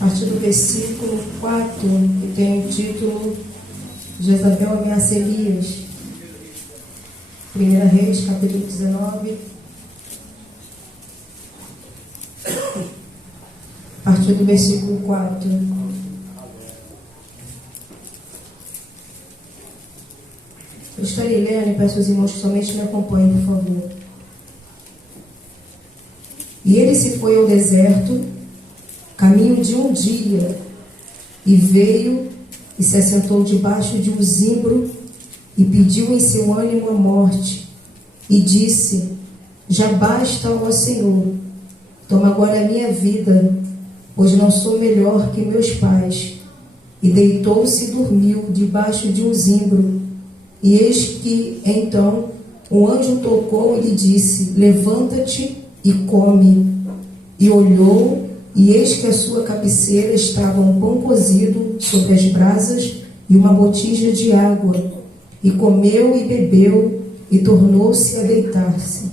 A partir do versículo 4, que tem o título Jezabel ameaça Elias. 1 Reis, capítulo 19. A partir do versículo 4. Eu estarei lendo e peço aos irmãos que somente me acompanhem, por favor. E ele se foi ao deserto, caminho de um dia, e veio e se assentou debaixo de um zimbro, e pediu em seu ânimo a morte, e disse: já basta, ó Senhor, toma agora a minha vida, pois não sou melhor que meus pais. E deitou-se e dormiu debaixo de um zimbro. E eis que, então, um anjo tocou e lhe disse: levanta-te e come. E olhou, e eis que à sua cabeceira estava um pão cozido sobre as brasas e uma botija de água. E comeu e bebeu, e tornou-se a deitar-se.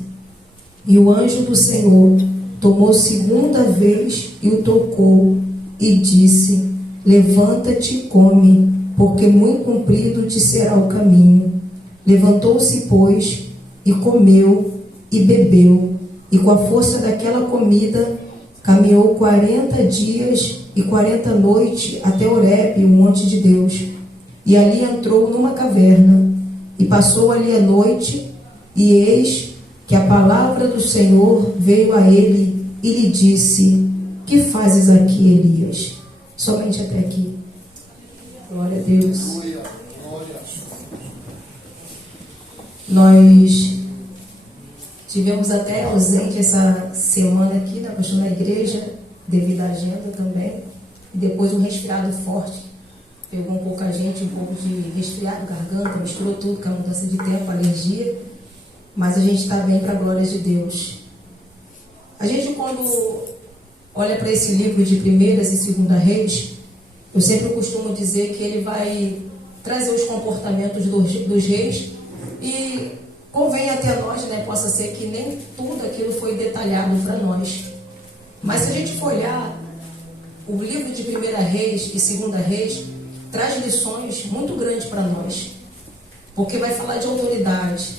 E o anjo do Senhor tomou segunda vez e o tocou, e disse: levanta-te e come, porque muito comprido te será o caminho. Levantou-se, pois, e comeu e bebeu, e com a força daquela comida caminhou 40 dias e 40 noites até Horebe, o monte de Deus. E ali entrou numa caverna, e passou ali a noite, e eis que a palavra do Senhor veio a ele, e lhe disse: que fazes aqui, Elias? Somente até aqui. Glória a Deus. Nós tivemos até ausente essa semana aqui, né, pastor, na igreja, devido à agenda também. E depois um resfriado forte. Pegou um pouco a gente, um pouco de resfriado, garganta, misturou tudo com a mudança de tempo, alergia. Mas a gente está bem para a glória de Deus. A gente, quando olha para esse livro de 1ª e 2ª Reis, eu sempre costumo dizer que ele vai trazer os comportamentos dos reis, e convém até nós, né, possa ser que nem tudo aquilo foi detalhado para nós. Mas se a gente for olhar, o livro de 1ª Reis e 2ª Reis traz lições muito grandes para nós. Porque vai falar de autoridade,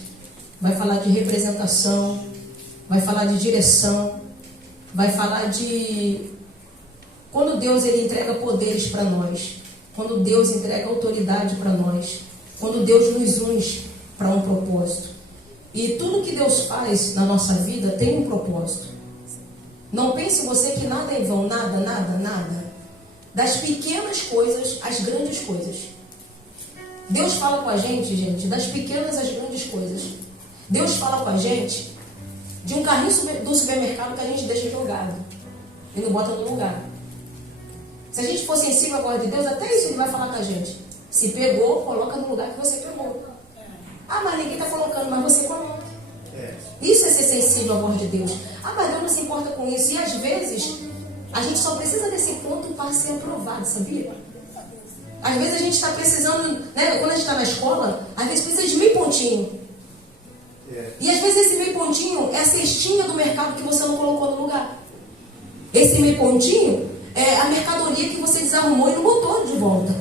vai falar de representação, vai falar de direção, vai falar de quando Deus ele entrega poderes para nós, quando Deus entrega autoridade para nós, quando Deus nos une para um propósito. E tudo que Deus faz na nossa vida tem um propósito. Não pense você que nada é em vão, nada, nada, nada. Das pequenas coisas às grandes coisas. Deus fala com a gente, das pequenas às grandes coisas. Deus fala com a gente de um carrinho do supermercado que a gente deixa jogado e não bota no lugar. Se a gente for sensível à voz de Deus, até isso ele vai falar com a gente. Se pegou, coloca no lugar que você pegou. Ah, mas ninguém está colocando, mas você coloca. Isso é ser sensível à voz de Deus. Ah, mas Deus não se importa com isso. E às vezes, a gente só precisa desse ponto para ser aprovado, sabia? Às vezes a gente está precisando, né, quando a gente está na escola, às vezes precisa de meio pontinho. E às vezes esse meio pontinho é a cestinha do mercado que você não colocou no lugar. Esse meio pontinho é a mercadoria que você desarrumou e não botou de volta.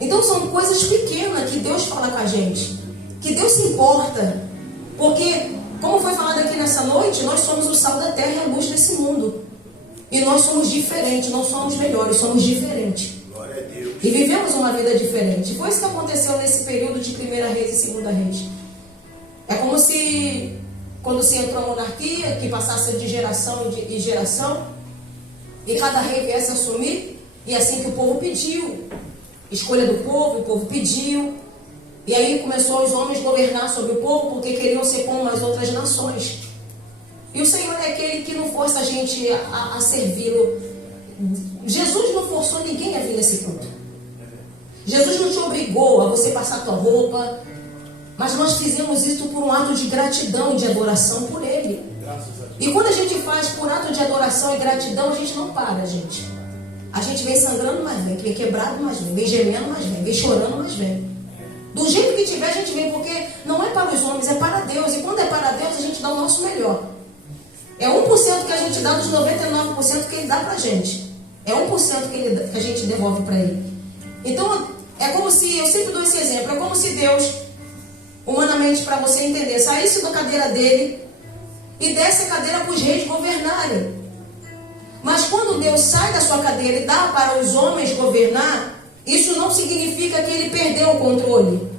Então são coisas pequenas que Deus fala com a gente, que Deus se importa. Porque, como foi falado aqui nessa noite, nós somos o sal da terra e a luz desse mundo. E nós somos diferentes, não somos melhores, somos diferentes. Glória a Deus. E vivemos uma vida diferente. Foi isso que aconteceu nesse período de 1ª Reis e 2ª Reis. É como se, quando se entrou a monarquia, que passasse de geração em geração, e cada rei viesse assumir, e assim que o povo pediu, escolha do povo, o povo pediu, e aí começou os homens a governar sobre o povo, porque queriam ser como as outras nações. E o Senhor é aquele que não força a gente a servi-lo. Jesus não forçou ninguém a vir nesse culto. Jesus não te obrigou a você passar a tua roupa, mas nós fizemos isso por um ato de gratidão e de adoração por Ele. E quando a gente faz por ato de adoração e gratidão, a gente não para, gente. A gente vem sangrando, mas vem quebrado, mas vem gemendo, mas vem chorando, mas vem. Do jeito que tiver, a gente vem, porque não é para os homens, é para Deus. E quando é para Deus, a gente dá o nosso melhor. É 1% que a gente dá dos 99% que Ele dá para a gente. É 1% que a gente devolve para Ele. Então, é como se, eu sempre dou esse exemplo, é como se Deus, humanamente, para você entender, saísse da cadeira dele e desse a cadeira para os reis governarem. Mas quando Deus sai da sua cadeira e dá para os homens governar, isso não significa que ele perdeu o controle.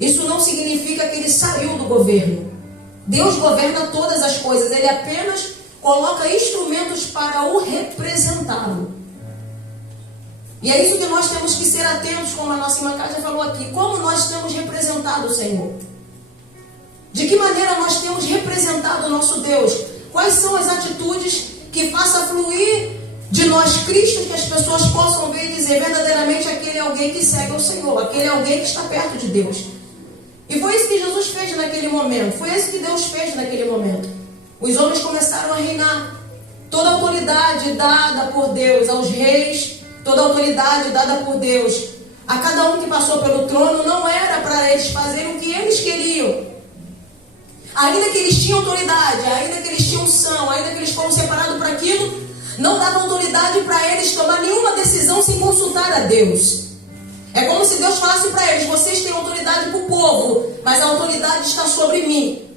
Isso não significa que ele saiu do governo. Deus governa todas as coisas, ele apenas coloca instrumentos para o representá-lo. E é isso que nós temos que ser atentos, como a nossa irmã Cátia falou aqui. Como nós temos representado o Senhor? De que maneira nós temos representado o nosso Deus? Quais são as atitudes que façam fluir de nós Cristo, que as pessoas possam ver e dizer verdadeiramente aquele é alguém que segue o Senhor, aquele é alguém que está perto de Deus. E foi isso que Jesus fez naquele momento, foi isso que Deus fez naquele momento. Os homens começaram a reinar. Toda a autoridade dada por Deus aos reis, toda a autoridade dada por Deus a cada um que passou pelo trono, não era para eles fazerem o que eles queriam. Ainda que eles tinham autoridade, ainda que eles tinham unção, ainda que eles foram separados para aquilo, não dava autoridade para eles tomar nenhuma decisão sem consultar a Deus. É como se Deus falasse para eles: vocês têm autoridade para o povo, mas a autoridade está sobre mim.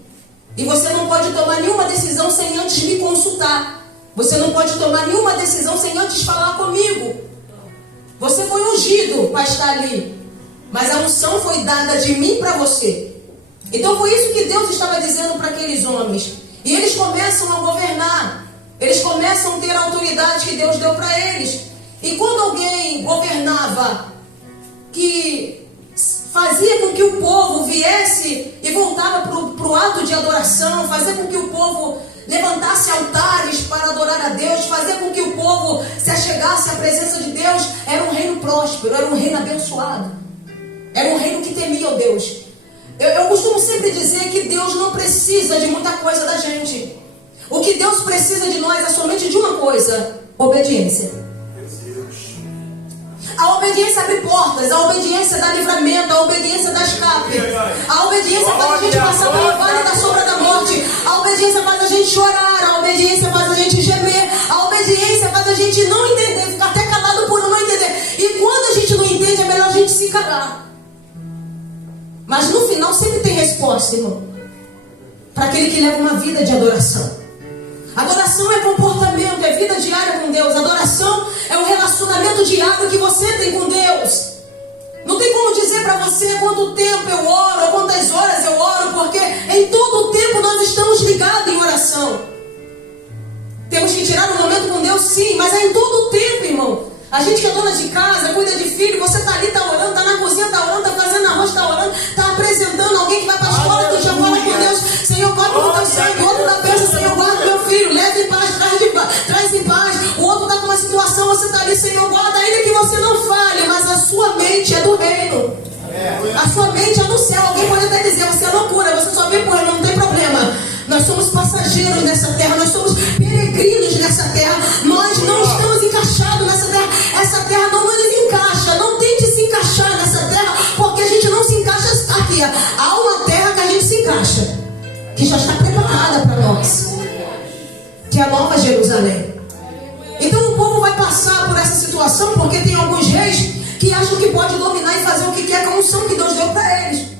E você não pode tomar nenhuma decisão sem antes me consultar. Você não pode tomar nenhuma decisão sem antes falar comigo. Você foi ungido para estar ali, mas a unção foi dada de mim para você. Então foi isso que Deus estava dizendo para aqueles homens. E eles começam a governar. Eles começam a ter a autoridade que Deus deu para eles. E quando alguém governava, que fazia com que o povo viesse e voltava para o ato de adoração, fazia com que o povo levantasse altares para adorar a Deus, fazia com que o povo se achegasse à presença de Deus, era um reino próspero, era um reino abençoado, era um reino que temia o Deus. Eu costumo sempre dizer que Deus não precisa de muita coisa da gente. O que Deus precisa de nós é somente de uma coisa: obediência. A obediência abre portas, a obediência dá livramento, a obediência dá escape. A obediência faz a gente passar pelo vale da sombra da morte. A obediência faz a gente chorar, a obediência faz a gente gemer. A obediência faz a gente não entender, ficar até calado por não entender. E quando a gente não entende, é melhor a gente se calar. Mas no final sempre tem resposta, irmão. Para aquele que leva uma vida de adoração. Adoração é comportamento, é vida diária com Deus. Adoração é o relacionamento diário que você tem com Deus. Não tem como dizer para você quanto tempo eu oro, ou quantas horas eu oro, porque em todo o tempo nós estamos ligados em oração. Temos que tirar um momento com Deus, sim, mas é em todo o tempo, irmão. A gente que é dona de casa, cuida de filho, você está ali, está orando, está na cozinha, está orando, está fazendo arroz, está orando, está apresentando alguém que vai para a escola, tu já fala com Deus: Senhor, cobre com teu sangue. O outro da peça: Senhor, guarda meu filho, leve em paz, traz em paz. O outro está com uma situação, você está ali: Senhor, guarda, ainda que você não fale, mas a sua mente é do reino. A sua mente é do céu. Alguém pode até dizer: você é loucura, você só vem por reino, não tem problema. Nós somos passageiros nessa terra, nós somos peregrinos nessa terra, nós não estamos encaixados nessa terra. Essa terra não nos encaixa, não tente se encaixar nessa terra, porque a gente não se encaixa aqui. Há uma terra que a gente se encaixa, que já está preparada para nós, que é a Nova Jerusalém. Então o povo vai passar por essa situação, porque tem alguns reis que acham que pode dominar e fazer o que quer com a unção que Deus deu para eles.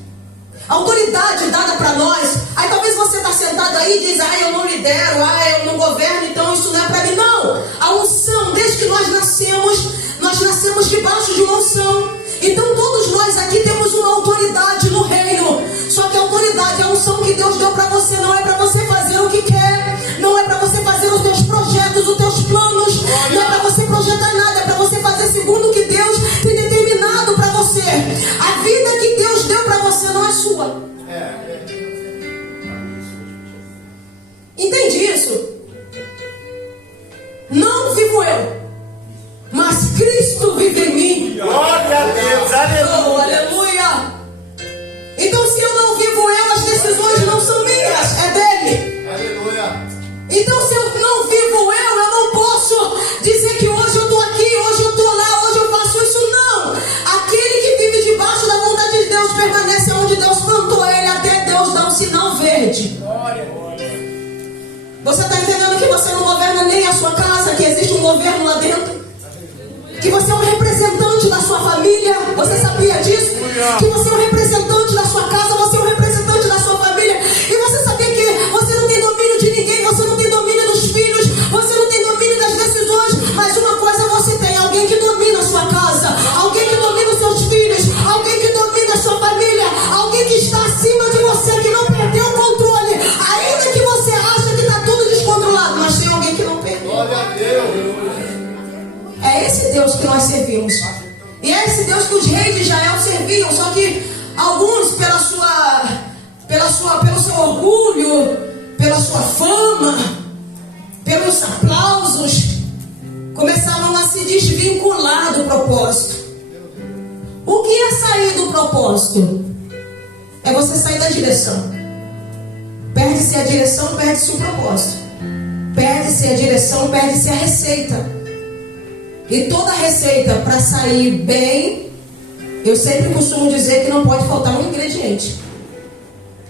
A autoridade dada para nós. Aí talvez você está sentado aí e diz: eu não lidero, eu não governo, então isso não é para mim. Não, a unção, desde que nós nascemos debaixo de uma unção. Então todos nós aqui temos uma autoridade no reino. Só que a autoridade, a unção que Deus deu para você, não é para você fazer o que quer, não é para você fazer os teus projetos, os teus planos, não é para você projetar nada, é para você fazer segundo o que Deus tem determinado para você. A vida que Deus deu para você não é sua. Entende isso? Não vivo eu, mas Cristo vive em mim. Glória a Deus, aleluia. Oh, aleluia. Então se eu não vivo eu, as decisões não são minhas, é dele. Aleluia. Então se eu não vivo eu não posso dizer que hoje eu estou aqui, hoje eu estou lá, hoje eu faço isso. Não. Aquele que vive debaixo da vontade de Deus permanece onde Deus plantou ele, até Deus dar um sinal verde. Você está entendendo que você não governa nem a sua casa, que existe um governo lá dentro? Que você é um representante da sua família. Você sabia disso? Que você é um representante da sua casa. Você é um representante da sua família. E você sabia que você não tem domínio de ninguém. Você não tem domínio dos filhos. Você não tem domínio das decisões. Mas uma coisa você tem: alguém que domina a sua casa, alguém que domina os seus filhos, alguém que domina a sua família, alguém que está acima de você, que não perdeu o controle. Ainda que você acha que está tudo descontrolado, mas tem alguém que não perdeu. Glória a Deus. É esse Deus que nós servimos. E é esse Deus que os reis de Israel serviam. Só que alguns, pelo seu orgulho, pela sua fama, pelos aplausos, começavam a se desvincular do propósito. O que é sair do propósito? É você sair da direção. Perde-se a direção, perde-se o propósito. Perde-se a direção, perde-se a receita. E toda receita para sair bem, eu sempre costumo dizer que não pode faltar um ingrediente.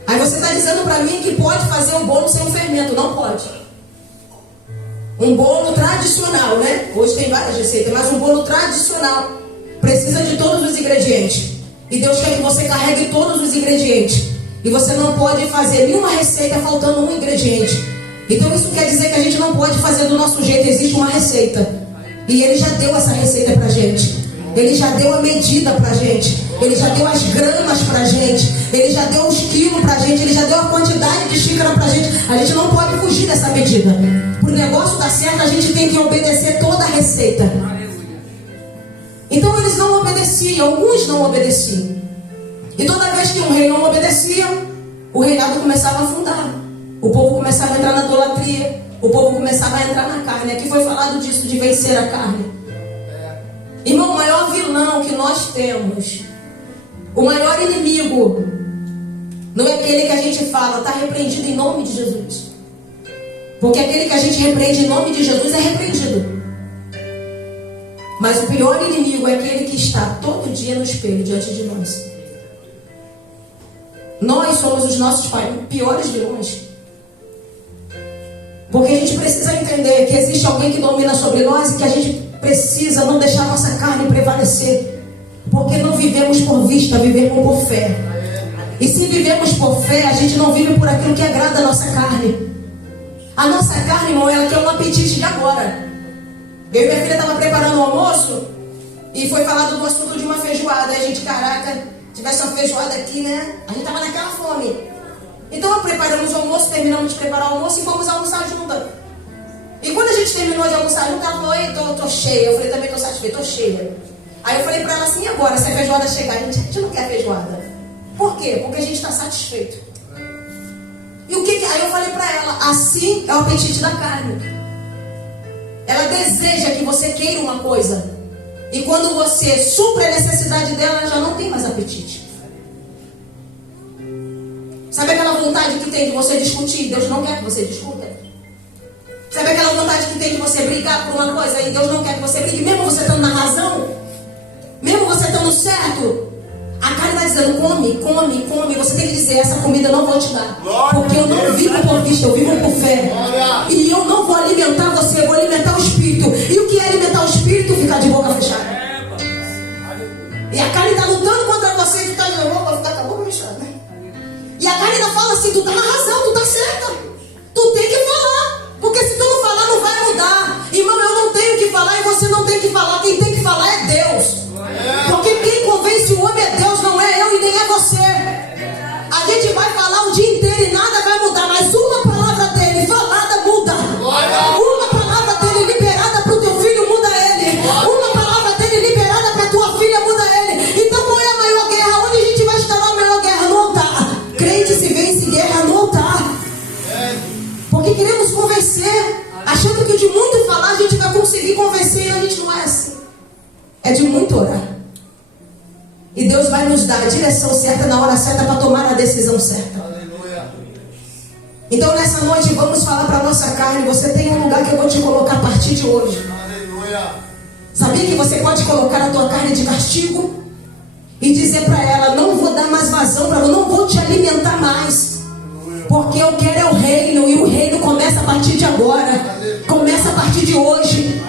Aí você está dizendo para mim que pode fazer um bolo sem um fermento. Não pode. Um bolo tradicional, né? Hoje tem várias receitas, mas um bolo tradicional precisa de todos os ingredientes. E Deus quer que você carregue todos os ingredientes. E você não pode fazer nenhuma receita faltando um ingrediente. Então isso quer dizer que a gente não pode fazer do nosso jeito. Existe uma receita. E Ele já deu essa receita pra gente. Ele já deu a medida pra gente. Ele já deu as gramas pra gente. Ele já deu os quilos pra gente. Ele já deu a quantidade de xícara pra gente. A gente não pode fugir dessa medida. Para o negócio dar certo, a gente tem que obedecer toda a receita. Então eles não obedeciam. Alguns não obedeciam. E toda vez que um rei não obedecia, o reinado começava a afundar. O povo começava a entrar na idolatria. O povo começava a entrar na carne. Aqui foi falado disso, de vencer a carne. Irmão, o maior vilão que nós temos, o maior inimigo, não é aquele que a gente fala, está repreendido em nome de Jesus. Porque aquele que a gente repreende em nome de Jesus é repreendido. Mas o pior inimigo é aquele que está todo dia no espelho diante de nós. Nós somos os nossos piores vilões. Porque a gente precisa entender que existe alguém que domina sobre nós e que a gente precisa não deixar a nossa carne prevalecer. Porque não vivemos por vista, vivemos por fé. E se vivemos por fé, a gente não vive por aquilo que agrada a nossa carne. A nossa carne, irmão, ela quer um apetite de agora. Eu e minha filha estavam preparando o almoço e foi falado do assunto de uma feijoada. Aí a gente, caraca, tivesse uma feijoada aqui, né? A gente estava naquela fome. Então preparamos o almoço, terminamos de preparar o almoço e fomos almoçar juntas. E quando a gente terminou de almoçar juntas, ela falou: ei, tô cheia. Eu falei: também tô satisfeita, tô cheia. Aí eu falei pra ela assim: e agora, se a feijoada chegar? A gente não quer feijoada. Por quê? Porque a gente está satisfeito. E o que? Aí eu falei pra ela: assim é o apetite da carne. Ela deseja que você queira uma coisa. E quando você supre a necessidade dela, ela já não tem mais apetite. Sabe aquela vontade que tem de você discutir? Deus não quer que você discuta. Sabe aquela vontade que tem de você brigar por uma coisa e Deus não quer que você brigue, mesmo você estando na razão? Mesmo você estando certo? A carne está dizendo: come, come, come. Você tem que dizer: essa comida eu não vou te dar. Porque eu não vivo por vista, eu vivo por fé. E eu não vou alimentar você, eu vou alimentar o espírito. E o que é alimentar o espírito? Ficar de boca fechada. E a carne está lutando contra você e tu está dizendo: vou ficar com a boca fechada. E a carne ainda fala assim: tu está na razão, tu está certa. Tu tem que falar. Porque se tu não falar, não vai mudar. Irmão, eu não tenho que falar e você não tem que falar. Quem tem que falar é Deus. Porque quem convence o homem é Deus, não é eu e nem é você. A gente vai falar o dia inteiro e nada vai mudar, mas uma palavra dele falada muda. Uma palavra dele liberada para o teu filho muda ele. Uma palavra dele liberada para a tua filha muda ele. Então qual é a maior guerra? Onde a gente vai instalar a maior guerra? No altar. Crente se vence guerra no altar. Porque queremos convencer, achando que de muito falar a gente vai conseguir convencer, e a gente não é assim. É de muito orar. E Deus vai nos dar a direção certa na hora certa para tomar a decisão certa. Aleluia. Então nessa noite vamos falar para a nossa carne: você tem um lugar que eu vou te colocar a partir de hoje. Aleluia. Sabia que você pode colocar a tua carne de castigo e dizer para ela: não vou dar mais vazão para ela, não vou te alimentar mais. Porque eu quero é o reino, e o reino começa a partir de agora. Começa a partir de hoje.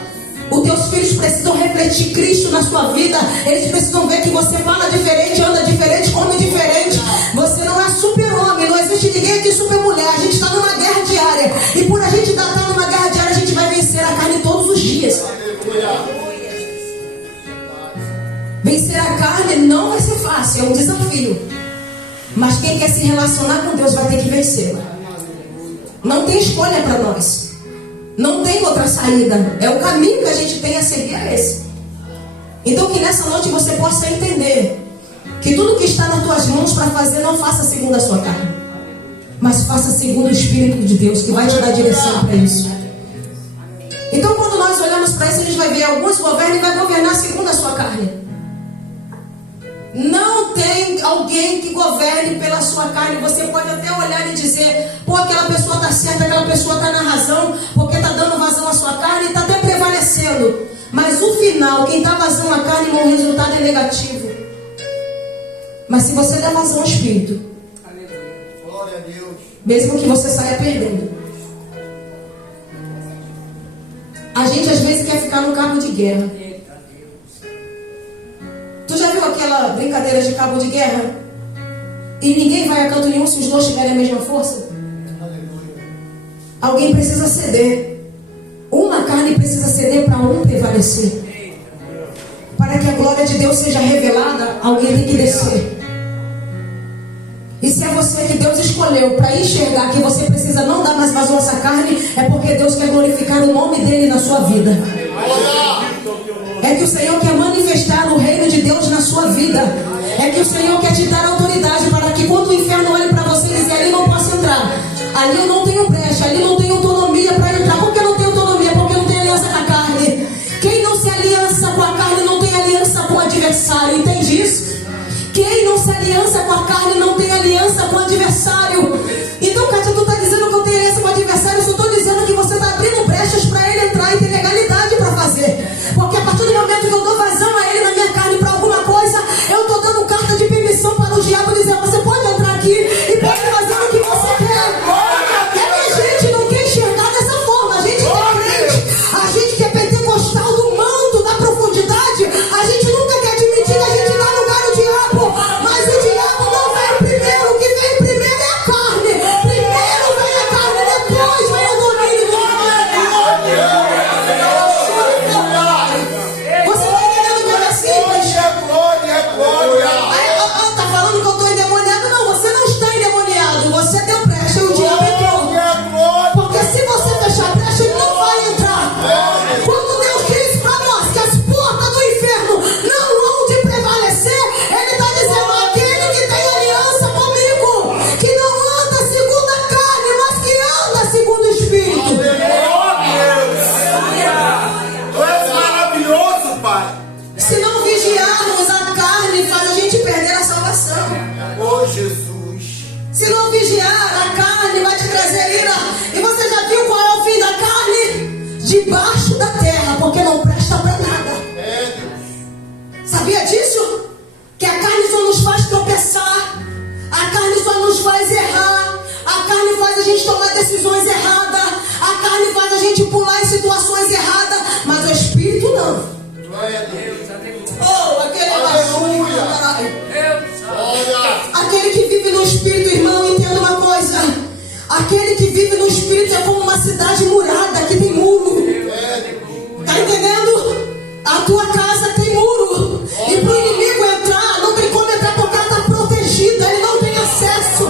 O Os teus filhos precisam refletir Cristo na sua vida. Eles precisam ver que você fala diferente, anda diferente, come diferente. Você não é super-homem, não existe ninguém aqui super-mulher. A gente está numa guerra diária. E por a gente estar numa guerra diária, a gente vai vencer a carne todos os dias. Vencer a carne não vai ser fácil, é um desafio. Mas quem quer se relacionar com Deus vai ter que vencê-la. Não tem escolha para nós. Não tem outra saída. É o caminho que a gente tem a seguir, é esse. Então que nessa noite você possa entender que tudo que está nas tuas mãos para fazer, não faça segundo a sua carne, mas faça segundo o Espírito de Deus, que vai te dar direção para isso. Então quando nós olhamos para isso, a gente vai ver alguns governam e vai governar segundo a sua carne. Não tem alguém que governe pela sua carne. Você pode até olhar e dizer: pô, aquela pessoa está certa, aquela pessoa está na razão, porque está dando vazão à sua carne e está até prevalecendo. Mas o final, quem dá vazão à carne, o resultado é negativo. Mas se você der vazão ao Espírito, Glória a Deus. mesmo que você saia perdendo. A gente às vezes quer ficar no cabo de guerra. Tu já viu aquela brincadeira de cabo de guerra? E ninguém vai a canto nenhum se os dois tiverem a mesma força? Alguém precisa ceder. Uma carne precisa ceder para um prevalecer. Para que a glória de Deus seja revelada, alguém tem que descer. E se é você que Deus escolheu para enxergar que você precisa não dar mais vazão a essa carne, é porque Deus quer glorificar o nome dele na sua vida. É que o Senhor quer manifestar o reino de Deus na sua vida. É que o Senhor quer te dar autoridade para que quando o inferno olhe para você e dizer: ali não posso entrar, ali eu não tenho brecha, ali não tenho autonomia para entrar. Por que não tenho autonomia? Porque não tenho aliança com a carne. Quem não se aliança com a carne não tem aliança com o adversário, entende isso? Quem não se aliança com a carne não tem aliança com o adversário. Então, Kátia, tu está dizendo que eu tenho aliança com o adversário? Eu só estou dizendo que você está abrindo brechas para ele entrar e ter legalidade para fazer. Porque a partir do momento que eu dou vazão a ele na minha carne para alguma coisa, eu estou dando carta de permissão para o diabo dizer: você pode entrar aqui e pode fazer o que você quer. É que a gente não quer enxergar dessa forma. A gente é crente, a gente que é pentecostal do manto, da profundidade. A gente nunca quer admitir que a gente dá lugar ao diabo. Mas o diabo não vem primeiro. O que vem primeiro é a carne. Primeiro vem a carne, depois vem o domínio. Você está entendendo que é simples? Aí, tá falando que eu estou endemoniado? Não, você não está endemoniado. Você deu brecha e o diabo entrou. Porque se você fechar a brecha, ele não vai entrar. Quando Deus diz para nós que as portas do inferno não vão te prevalecer, ele está dizendo: aquele que tem aliança comigo, que não anda segundo a carne, mas que anda segundo o Espírito. Tu és maravilhoso, Pai. Se não vigiarmos, a carne faz a gente perder a salvação. Oh, Jesus. Se não vigiar, a carne vai te trazer ira. E você já viu qual é o fim da carne? Debaixo da terra, porque não presta para nada. É, Deus. Sabia disso? Que a carne só nos faz tropeçar. A carne só nos faz errar. A carne faz a gente tomar decisões erradas. A carne faz a gente pular em situações erradas. Mas o Espírito não. Glória a Deus. Oh, aquele Aleluia. caralho. Olha. Aquele que vive no Espírito, irmão, entenda uma coisa. Aquele que vive no Espírito é como uma cidade murada que tem muro. Tá entendendo? A tua casa tem muro. E pro inimigo entrar, não tem como entrar porque ela está protegida. Ele não tem acesso.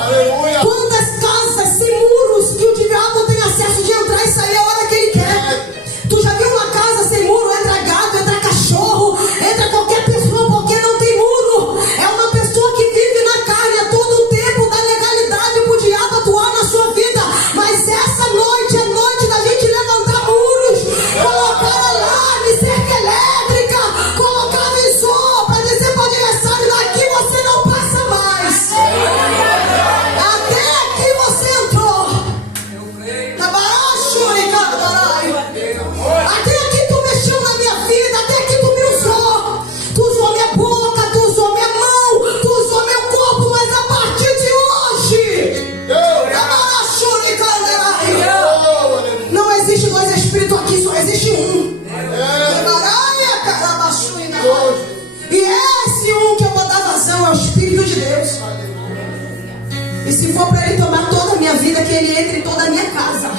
Aleluia. Quantas casas sem muros que o diabo tem acesso de entrar e sair a hora que ele quer? Tu já viu uma casa sem muro? Entra gato, entra cachorro, entra qualquer pessoa porque não tem muro. É uma pessoa que vive na carne a todo tempo, dá legalidade pro diabo atuar na sua vida. Mas essa noite é noite da gente levantar muros, colocar alarme, cerca elétrica. E se for para ele tomar toda a minha vida, que ele entre em toda a minha casa.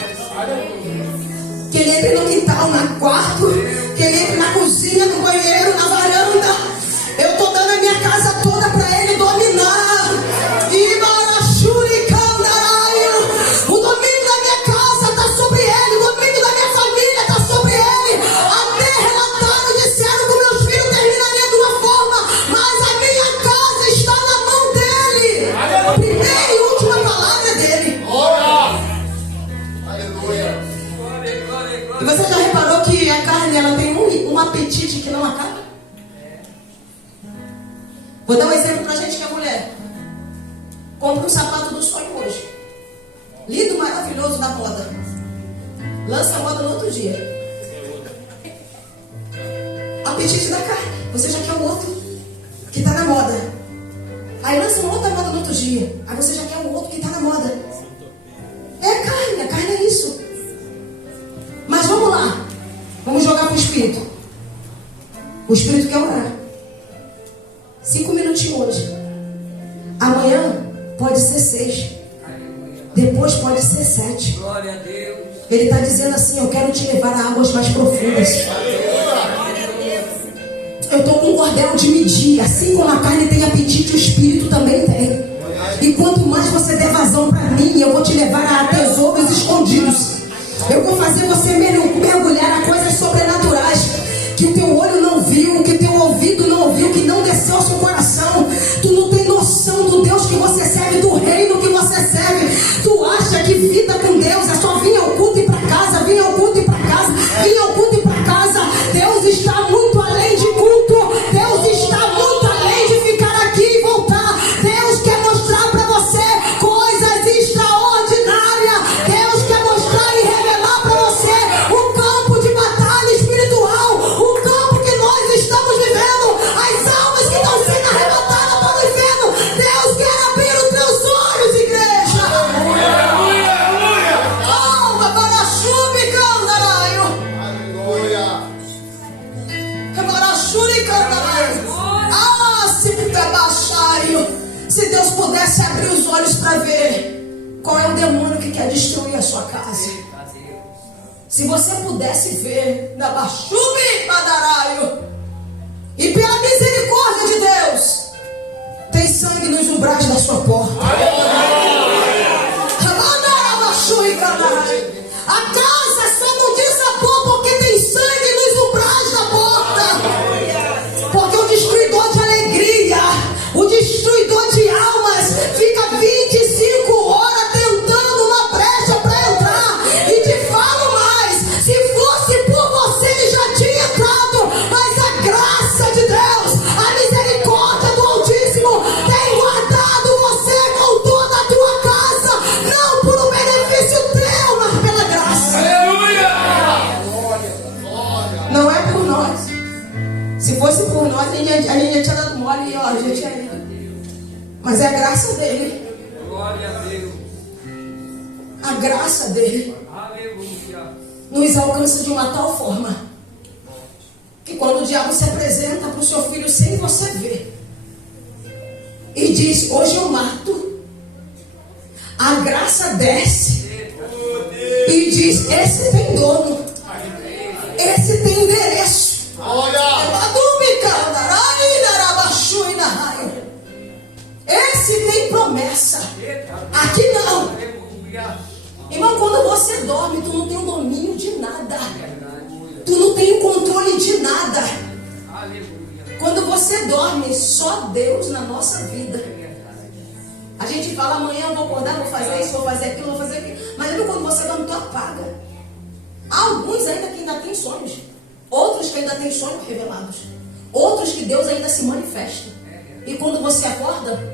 Que ele entre no quintal, no quarto. Que ele entre na cozinha, no banheiro, na varanda. Eu estou dando a minha casa toda para ele dominar. Ibarachuri Candaraio. O domínio da minha casa está sobre ele. O domínio da minha família está sobre ele. Até relataram, disseram que meus filhos terminariam de uma forma, mas a minha casa está na mão dele. Primeira e última palavra é dele. Aleluia. E você já reparou que a carne ela tem um apetite que não acaba? Vou dar um exemplo pra gente que é mulher. Compra um sapato do sonho hoje. Lindo, maravilhoso, da moda. Lança a moda no outro dia. Apetite da carne. Você já quer o outro que tá na moda. Aí lança uma outra moda no outro dia. Aí você já quer o outro que tá na moda. É a carne é isso. Mas vamos lá. Vamos jogar com o Espírito. O Espírito quer orar. 5 minutinhos hoje. Amanhã pode ser 6. Depois pode ser 7. Glória a Deus. Ele está dizendo assim: eu quero te levar a águas mais profundas. Eu estou com um cordel de medir. Assim como a carne tem apetite, o Espírito também tem. E quanto mais você der vazão para mim, eu vou te levar a tesouros escondidos. Eu vou fazer você mergulhar a coisas sobrenaturais que o teu olho não viu, que o teu ouvido não ouviu, que não desceu ao seu coração. Tu não tem noção do Deus que você serve, do reino que você serve. Tu acha que vida com Deus é só vir ao culto e para casa, vir ao culto e para casa, vir ao culto e para casa. Deus está muito além de culto. Deus está muito além de ficar aqui e voltar. Deus quer mostrar para você coisas extraordinárias. Deus quer mostrar e revelar para você o campo de batalha espiritual, o campo que nós estamos vivendo, as almas que estão sendo arrebatadas para o inferno. Deus quer abrir os teus olhos, igreja. Calma, para chuva candaraio. Aleluia. Para chuva candaraio. Ah, se baixaio. Se Deus pudesse abrir os olhos para ver qual é o demônio que quer destruir a sua casa. Se você pudesse ver na Bachubi Badaraio, e pela misericórdia de Deus, tem sangue nos umbrais da sua porta. A casa só não desabou porque tem sangue nos umbrais da porta. Porque o destruidor de alegria, o destruidor de almas, fica 25 horas tentando uma brecha para entrar. E te falo mais, se fosse por você ele já tinha entrado. Mas a graça de Deus, a misericórdia do Altíssimo tem guardado você com toda a tua casa. Não por um benefício teu, mas pela graça. Não é por nós. Se fosse por nós, a gente já tinha dado mole e ó, a gente tinha ido. Mas é a graça dele. Glória a Deus. A graça dele Aleluia. nos alcança de uma tal forma que quando o diabo se apresenta para o seu filho sem você ver e diz: hoje eu mato, a graça desce e diz: esse tem dono, esse tem endereço. Esse tem promessa. Aqui não. Aleluia. Irmão, quando você dorme, tu não tem o domínio de nada. Tu não tem o controle de nada. Aleluia. Quando você dorme, só Deus na nossa vida. A gente fala: amanhã eu vou acordar, vou fazer isso, vou fazer aquilo, vou fazer aquilo. Mas lembra quando você dorme, tu apaga. Há alguns ainda que ainda têm sonhos. Outros que ainda têm sonhos revelados. Outros que Deus ainda se manifesta. E quando você acorda,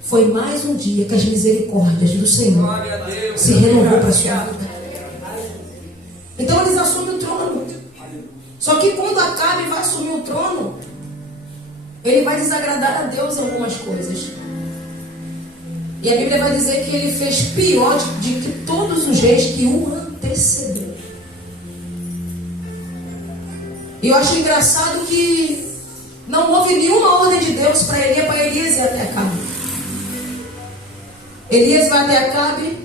foi mais um dia que as misericórdias do Senhor Glória a Deus. se renovou para a sua vida. Então eles assumem o trono. Só que quando Acabe vai assumir o trono, ele vai desagradar a Deus em algumas coisas. E a Bíblia vai dizer que ele fez pior de que todos os reis que o antecedeu. E eu acho engraçado que não houve nenhuma ordem de Deus para Elias e até Acabe. Elias vai até Acabe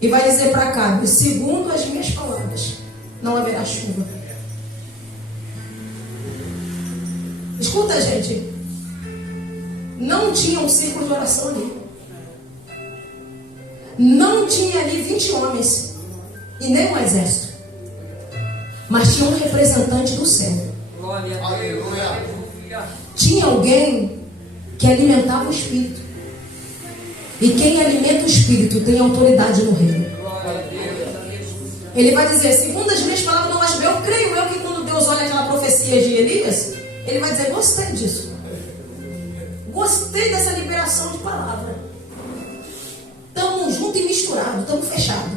e vai dizer para Acabe: segundo as minhas palavras, não haverá chuva. Escuta, gente. Não tinha um círculo de oração ali. Não tinha ali 20 homens e nem um exército. Mas tinha um representante do céu. Glória a Deus. Aleluia. Tinha alguém que alimentava o Espírito. E quem alimenta o Espírito tem autoridade no reino. Glória a Deus. Ele vai dizer, segundo as minhas palavras, não, mas eu creio que quando Deus olha aquela profecia de Elias, ele vai dizer, gostei disso. Gostei dessa liberação de palavra. Estamos juntos e misturados, estamos fechados.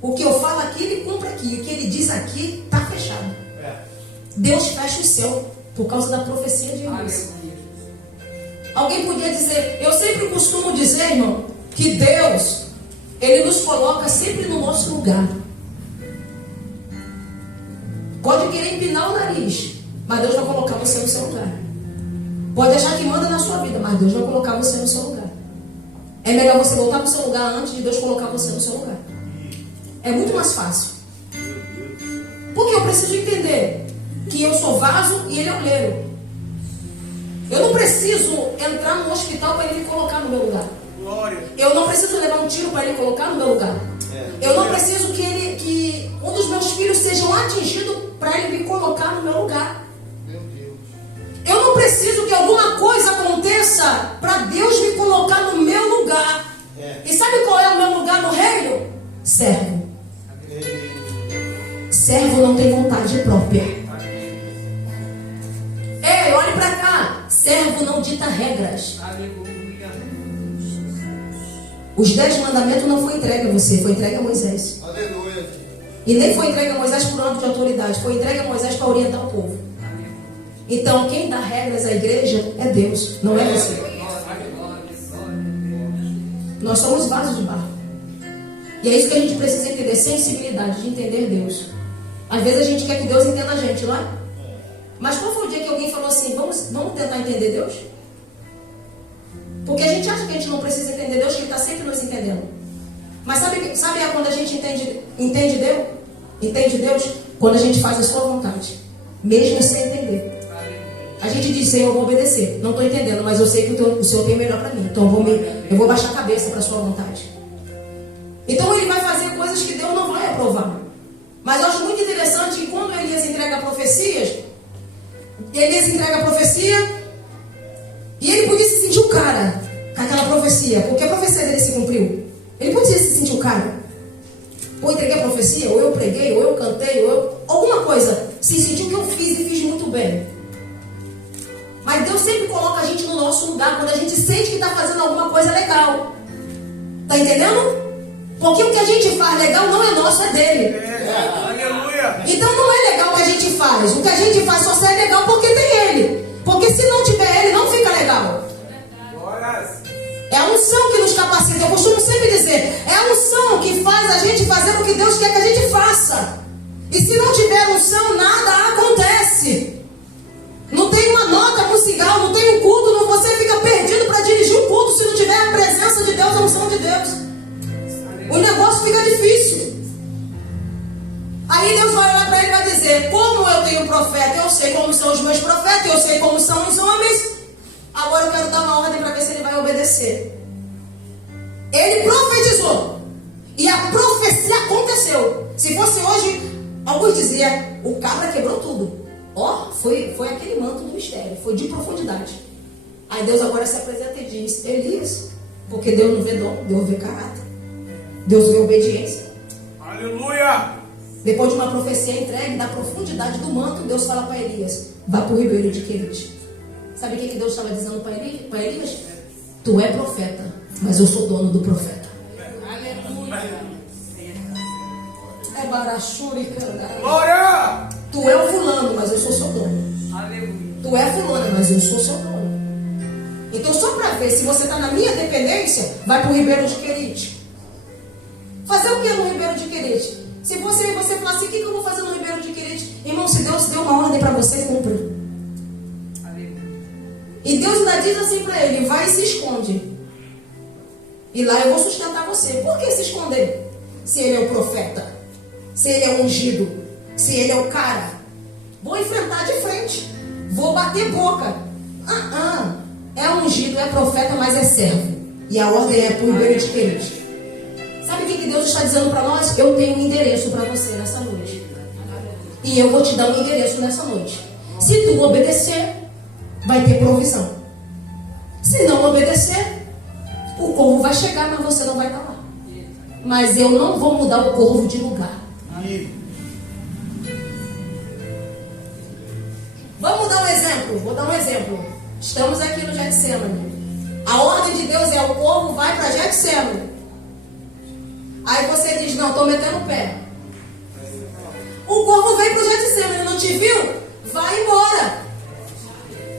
O que eu falo aqui, ele cumpre aqui. O que ele diz aqui, está fechado. Deus fecha o céu por causa da profecia de Elias. Alguém podia dizer, eu sempre costumo dizer, irmão, que Deus, Ele nos coloca sempre no nosso lugar. Pode querer empinar o nariz, mas Deus vai colocar você no seu lugar. Pode achar que manda na sua vida, mas Deus vai colocar você no seu lugar. É melhor você voltar para o seu lugar antes de Deus colocar você no seu lugar. É muito mais fácil. Porque eu preciso entender que eu sou vaso e Ele é oleiro. Eu não preciso entrar no hospital para Ele me colocar no meu lugar. Eu não preciso levar um tiro para Ele colocar no meu lugar. Eu não preciso que um dos meus filhos sejam atingidos para Ele me colocar no meu lugar. Eu não preciso que alguma coisa aconteça para Deus me colocar no meu lugar. E sabe qual é o meu lugar no reino? Servo. Servo não tem vontade própria. Ei, olhe para cá. Servo não dita regras. Aleluia. Os 10 mandamentos não foi entregue a você, foi entregue a Moisés. Aleluia. E nem foi entregue a Moisés por âmbito de autoridade, foi entregue a Moisés para orientar o povo. Então quem dá regras à igreja é Deus, não é você. Nós somos vasos de barro. E é isso que a gente precisa entender, sensibilidade de entender Deus. Às vezes a gente quer que Deus entenda a gente, não é? Mas qual foi o dia que alguém falou assim, vamos tentar entender Deus? Porque a gente acha que a gente não precisa entender Deus, que Ele está sempre nos entendendo. Mas sabe quando a gente entende Deus? Entende Deus? Quando a gente faz a sua vontade, mesmo sem entender. A gente diz, Senhor, eu vou obedecer. Não estou entendendo, mas eu sei que o Senhor tem melhor para mim. Então eu vou baixar a cabeça para a sua vontade. Então Ele vai fazer coisas que Deus não vai aprovar. Mas eu acho muito interessante que quando Elias entrega profecias, Elias entrega a profecia e ele podia se sentir o cara com aquela profecia, porque a profecia dele se cumpriu. Ele podia se sentir o cara. Ou entreguei a profecia, ou eu preguei, ou eu cantei, alguma coisa. Se sentiu que eu fiz e fiz muito bem. Mas Deus sempre coloca a gente no nosso lugar quando a gente sente que está fazendo alguma coisa legal. Tá entendendo? Porque o que a gente faz legal não é nosso, é dele. Aleluia. Então não é legal o que a gente faz. O que a gente faz só é legal porque tem ele. Porque se não tiver ele, não fica legal. É a unção que nos capacita. Eu costumo sempre dizer, é a unção que faz a gente fazer o que Deus quer que a gente faça. E se não tiver unção, nada acontece. Não tem uma nota musical, não tem um culto, não, você fica perdido para dirigir o culto se não tiver a presença de Deus, a unção de Deus. O negócio fica difícil. Aí Deus vai olhar para ele e vai dizer, como eu tenho profeta, eu sei como são os meus profetas, eu sei como são os homens, agora eu quero dar uma ordem para ver se ele vai obedecer. Ele profetizou. E a profecia aconteceu. Se fosse hoje, alguns diziam, o cabra quebrou tudo. Foi aquele manto do mistério, foi de profundidade. Aí Deus agora se apresenta e diz, Elias, porque Deus não vê dom, Deus vê caráter. Deus vê obediência. Aleluia. Depois de uma profecia entregue da profundidade do manto, Deus fala para Elias, vá para o ribeiro de Querite. Sabe o que Deus estava dizendo para Elias? Tu é profeta, mas eu sou dono do profeta. Aleluia. É barachuri, cara. Glória. Tu é o fulano, mas eu sou seu dono. Aleluia. Tu é fulano, mas eu sou seu dono. Então só para ver se você está na minha dependência, vai para o ribeiro de Querite. Fazer o que no ribeiro de Querite? Se você falar assim, o que eu vou fazer no ribeiro de Querite? Irmão, se Deus deu uma ordem para você, cumpra. E Deus ainda diz assim para ele, vai e se esconde. E lá eu vou sustentar você. Por que se esconder? Se ele é o profeta, se ele é o ungido, se ele é o cara. Vou enfrentar de frente. Vou bater boca. É ungido, é profeta, mas é servo. E a ordem é por Ribeiro de Querite. Sabe o que Deus está dizendo para nós? Eu tenho um endereço para você nessa noite. E eu vou te dar um endereço nessa noite. Se tu obedecer, vai ter provisão. Se não obedecer, o corvo vai chegar, mas você não vai estar lá. Mas eu não vou mudar o corvo de lugar. Vamos dar um exemplo. Vou dar um exemplo. Estamos aqui no Getsemane. A ordem de Deus é: o corvo vai para Getsemane. Aí você diz: não, estou metendo o pé. O corvo veio para o Getsemane, não te viu? Vai embora.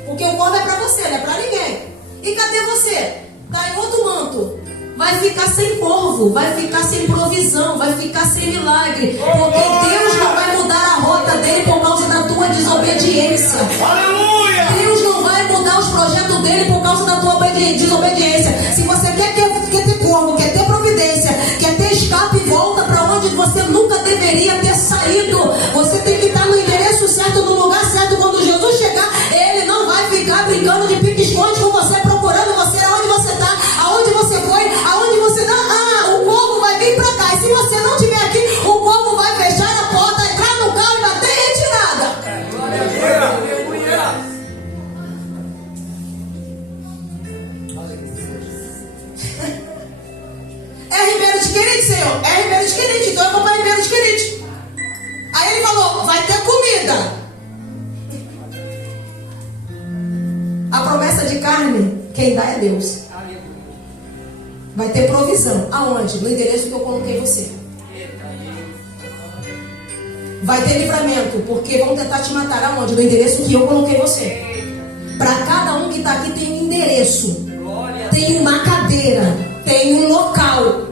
Porque o corvo é para você, não é para ninguém. E cadê você? Está em outro manto. Vai ficar sem corvo, vai ficar sem provisão, vai ficar sem milagre. Porque Deus não vai mudar a rota dele por causa da tua desobediência. Aleluia! Deus não vai mudar os projetos dele por causa da tua desobediência. Se você quer ter corvo, quer ter providência, quer ter escape e volta para onde você nunca deveria ter saído, você tem que estar no endereço certo, no lugar certo. Quando Jesus chegar, ele não vai ficar brincando de pique-esconde com você, procurando você aonde você está, aonde você foi, aonde você não. O corvo vai vir para cá. E se você não estiver aqui, o corvo vai fechar a porta, entrar no carro e bater em retirada. É Ribeiro de Querite, Senhor. É Ribeiro de Querite. Então eu vou para Ribeiro de Querite. Aí ele falou: vai ter comida. A promessa de carne, quem dá é Deus. Vai ter provisão. Aonde? No endereço que eu coloquei você. Vai ter livramento, porque vão tentar te matar. Aonde? No endereço que eu coloquei você. Para cada um que está aqui tem um endereço, tem uma cadeira, tem um local.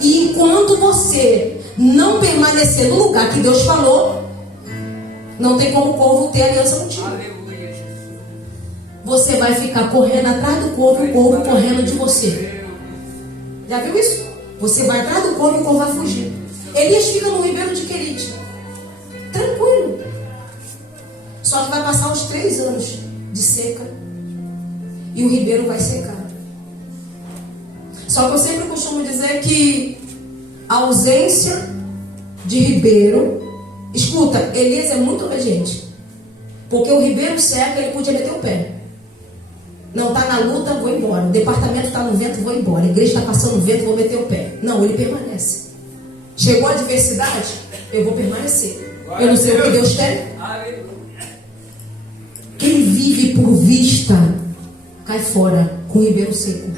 E enquanto você não permanecer no lugar que Deus falou, não tem como o povo ter aliança contigo. Você vai ficar correndo atrás do corvo, o corvo correndo de você. Já viu isso? Você vai atrás do corvo e o corvo vai fugir. Elias fica no Ribeiro de Querite, tranquilo. Só que vai passar os 3 anos de seca e o ribeiro vai secar. Só que eu sempre costumo dizer que a ausência de ribeiro... Escuta, Elias é muito obediente. Porque o ribeiro seca, ele podia meter o pé. Não está na luta, vou embora. O departamento está no vento, vou embora. A igreja está passando no vento, vou meter o pé. Não, ele permanece. Chegou a adversidade, eu vou permanecer. Eu não sei o que Deus tem. Quem vive por vista cai fora com o ribeiro seco.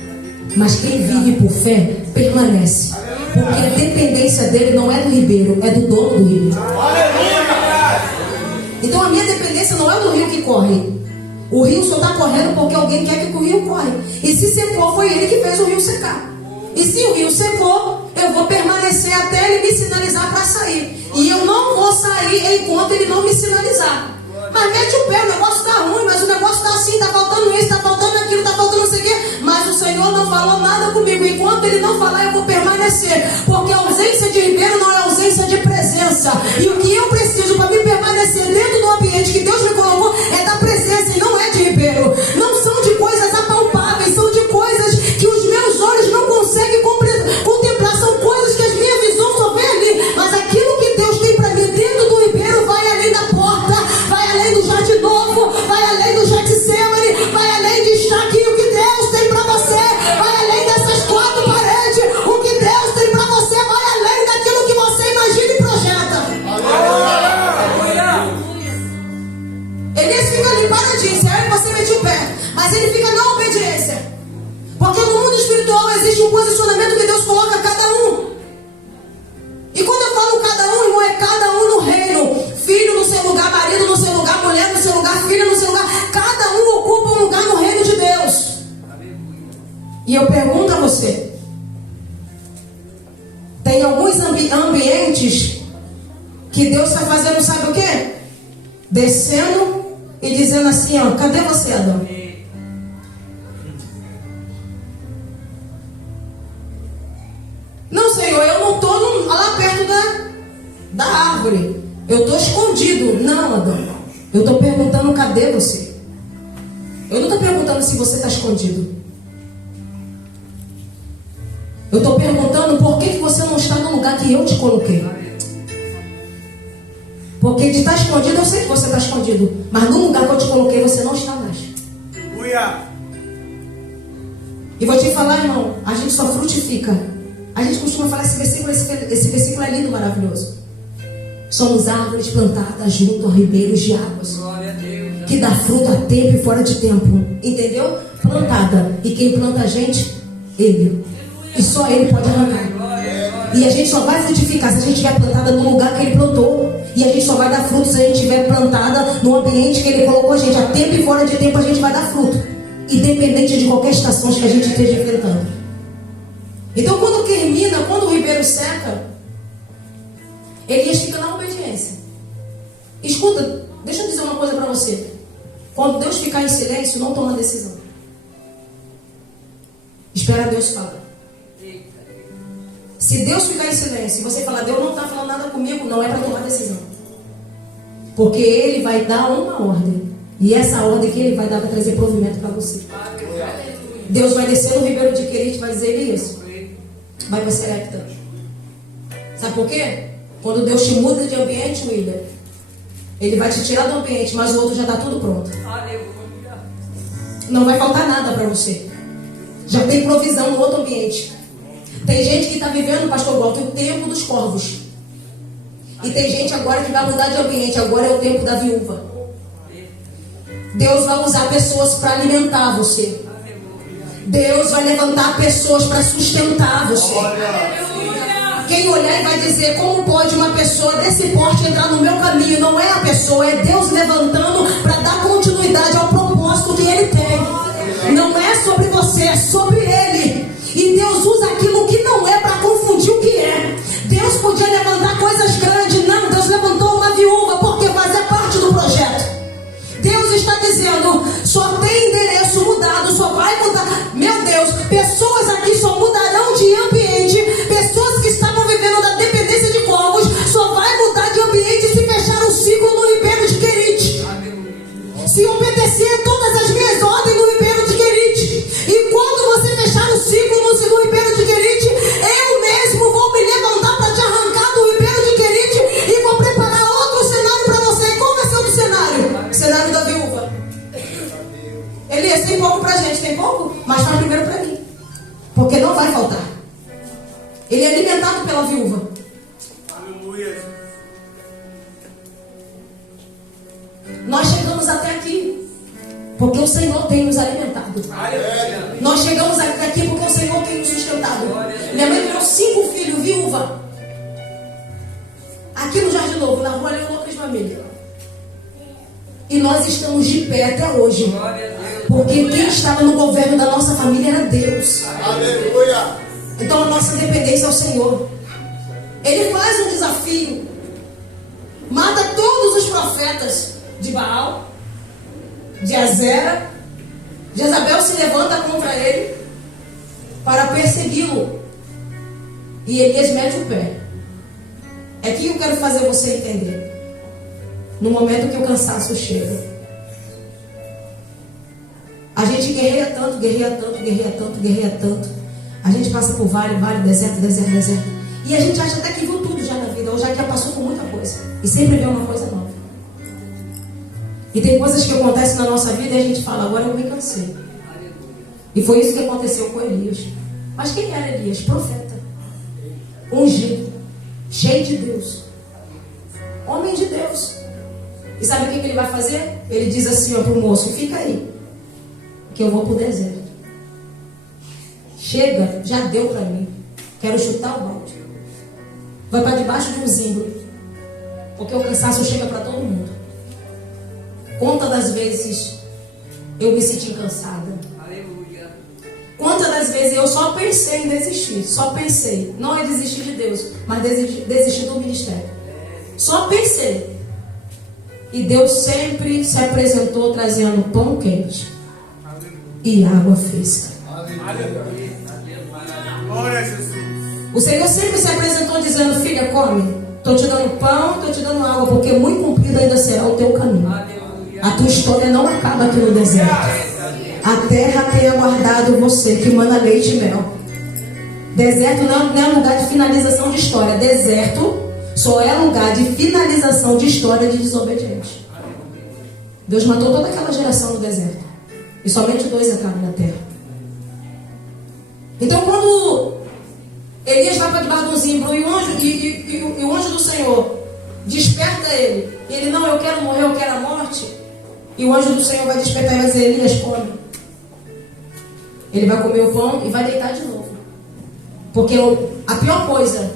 Mas quem vive por fé permanece. Porque a dependência dele não é do ribeiro, é do dono do ribeiro. Então a minha dependência não é do rio que corre. O rio só está correndo porque alguém quer que o rio corre. E se secou, foi ele que fez o rio secar. E se o rio secou, eu vou permanecer até ele me sinalizar para sair. E eu não vou sair enquanto ele não me sinalizar. Mas mete o pé, o negócio está ruim, mas o negócio está assim, está faltando isso, está faltando aquilo, está faltando não sei o quê. Mas o Senhor não falou nada comigo. Enquanto ele não falar, eu vou permanecer. Porque a ausência de ribeiro não é ausência de presença. E o que eu preciso para me permanecer dentro do ambiente que Deus me colocou é da presença e não é de ribeiro. Não são de coisas apalpáveis, são de coisas que os meus olhos não conseguem contemplar. São coisas que as minhas visões só vê ali. Mas aquilo que Deus tem para mim dentro do ribeiro vai além da porta, vai além do jardim novo, vai além do Getsemane, vai além de estar aqui. O que Deus tem para você vai além dessas 4 paredes. O que Deus tem para você vai além daquilo que você imagina e projeta. Elias fica ali paradinho, aí você mete o pé, mas ele fica na obediência. Porque no mundo espiritual existe um posicionamento que Deus coloca a cada um. E quando eu falo cada um, irmão, é cada um no reino. Filho no seu lugar, marido no seu lugar, mulher no seu lugar, filha no seu lugar. Cada um ocupa um lugar no reino de Deus. E eu pergunto a você: tem alguns ambientes que Deus está fazendo, sabe o quê? Descendo e dizendo assim, ó, cadê você, Adão? da árvore. Eu estou escondido. Não, Adão. Eu estou perguntando cadê você. Eu não estou perguntando se você está escondido. Eu estou perguntando por que você não está no lugar que eu te coloquei. Porque de estar escondido, eu sei que você está escondido. Mas no lugar que eu te coloquei, você não está mais. Aleluia. E vou te falar, irmão, a gente só frutifica. A gente costuma falar esse versículo é lindo, maravilhoso. Somos árvores plantadas junto a ribeiros de águas, que dá fruto a tempo e fora de tempo. Entendeu? Plantada. E quem planta a gente? Ele. E só ele pode arrancar. E a gente só vai frutificar se a gente estiver plantada no lugar que ele plantou. E a gente só vai dar fruto se a gente estiver plantada no ambiente que ele colocou a gente. A tempo e fora de tempo a gente vai dar fruto. Independente de qualquer estação que a gente esteja enfrentando. Então quando termina, quando o ribeiro seca, Elias fica na obediência. Escuta, deixa eu dizer uma coisa para você. Quando Deus ficar em silêncio, não toma decisão. Espera Deus falar. Se Deus ficar em silêncio e você falar, Deus não está falando nada comigo, não é para tomar decisão. Porque Ele vai dar uma ordem. E essa ordem que Ele vai dar vai trazer provimento para você. Deus vai descer no ribeiro de Querite e vai dizer, Elias, vai para Serepta. Sabe por quê? Quando Deus te muda de ambiente, William, Ele vai te tirar do ambiente, mas o outro já está tudo pronto. Não vai faltar nada para você. Já tem provisão no outro ambiente. Tem gente que está vivendo, pastor Walter, o tempo dos corvos. E tem gente agora que vai mudar de ambiente. Agora é o tempo da viúva. Deus vai usar pessoas para alimentar você. Deus vai levantar pessoas para sustentar você. Quem olhar e vai dizer, como pode uma pessoa desse porte entrar no meu caminho? Não é a pessoa, é Deus levantando para dar continuidade ao propósito que Ele tem. Não é sobre você, é sobre Ele. E Deus usa aquilo que não é para confundir o que é. Deus podia levantar coisas grandes. Não, Deus levantou uma viúva porque fazia parte do projeto. Deus está dizendo, só tem endereço mudado, só vai mudar. Meu Deus, pessoas aqui só mudarão de ambiente. Pessoas que estavam vivendo da dependência de corvos, só vai mudar de ambiente se fechar um ciclo no ribeiro de Querite. Se obedecer todas as minhas ordens no ribeiro de Querite. E quando você fechar o ciclo no ribeiro de Querite, eu mesmo vou me levantar para te arrancar do ribeiro de Querite e vou preparar outro cenário para você. Qual vai ser outro cenário? O cenário da viúva. Elias, tem pouco pra gente, tem pouco? Mas faz primeiro para mim. Porque não vai faltar. Ele é alimentado pela viúva. Aleluia. Nós chegamos até aqui porque o Senhor tem nos alimentado. Nós chegamos até aqui porque o Senhor tem nos sustentado. Minha mãe criou 5 filhos, viúva. Aqui no Jardim Novo, na rua Leonor Cris Família. E nós estamos de pé até hoje. Porque quem estava no governo da nossa família era Deus. Aleluia. Então a nossa dependência é o Senhor. Ele faz um desafio. Mata todos os profetas de Baal, de Azera. Jezabel se levanta contra ele para persegui-lo. E Elias mete o pé. É que eu quero fazer você entender. No momento que o cansaço chega, a gente guerreia tanto, guerreia tanto, guerreia tanto, guerreia tanto. A gente passa por vale, deserto, deserto, deserto. E a gente acha até que viu tudo já na vida, ou já passou por muita coisa. E sempre vê uma coisa nova. E tem coisas que acontecem na nossa vida e a gente fala, agora eu me cansei. E foi isso que aconteceu com Elias. Mas quem era Elias? Profeta. Ungido. Cheio de Deus. Homem de Deus. E sabe o que ele vai fazer? Ele diz assim, ó, pro moço, fica aí, que eu vou pro deserto. Chega, já deu para mim. Quero chutar o balde. Vai para debaixo de um zimbro. Porque o cansaço chega para todo mundo. Quantas das vezes eu me senti cansada? Aleluia. Quantas das vezes eu só pensei em desistir? Só pensei. Não é desistir de Deus, mas desistir do ministério. Só pensei. E Deus sempre se apresentou trazendo pão quente e água fresca. Glória a Jesus. O Senhor sempre se apresentou dizendo, filha, come. Estou te dando pão, estou te dando água, porque muito comprido ainda será o teu caminho. A tua história não acaba aqui no deserto. A terra tem aguardado você, que manda leite e mel. Deserto não é lugar de finalização de história. Deserto só é lugar de finalização de história de desobediente. Deus matou toda aquela geração no deserto. E somente 2 entraram na terra. Então quando Elias vai para debaixo de um zimbro e o anjo do Senhor desperta ele. E ele, não, eu quero morrer, eu quero a morte. E o anjo do Senhor vai despertar e vai dizer, Elias, come. Ele vai comer o pão e vai deitar de novo. Porque a pior coisa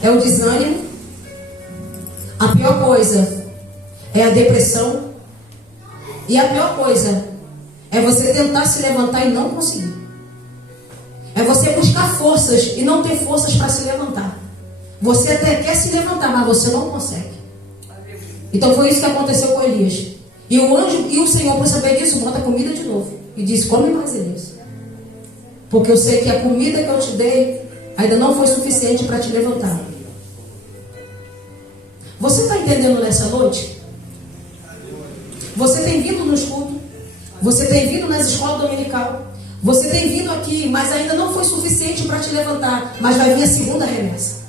é o desânimo. A pior coisa é a depressão. E a pior coisa é você tentar se levantar e não conseguir. É você buscar forças e não ter forças para se levantar. Você até quer se levantar, mas você não consegue. Então foi isso que aconteceu com Elias. E o anjo e o Senhor, por saber disso, bota comida de novo. E diz, come mais, Elias. Porque eu sei que a comida que eu te dei ainda não foi suficiente para te levantar. Você está entendendo nessa noite? Você tem vindo no estudo. Você tem vindo nas escolas dominical. Você tem vindo aqui, mas ainda não foi suficiente para te levantar. Mas vai vir a segunda remessa.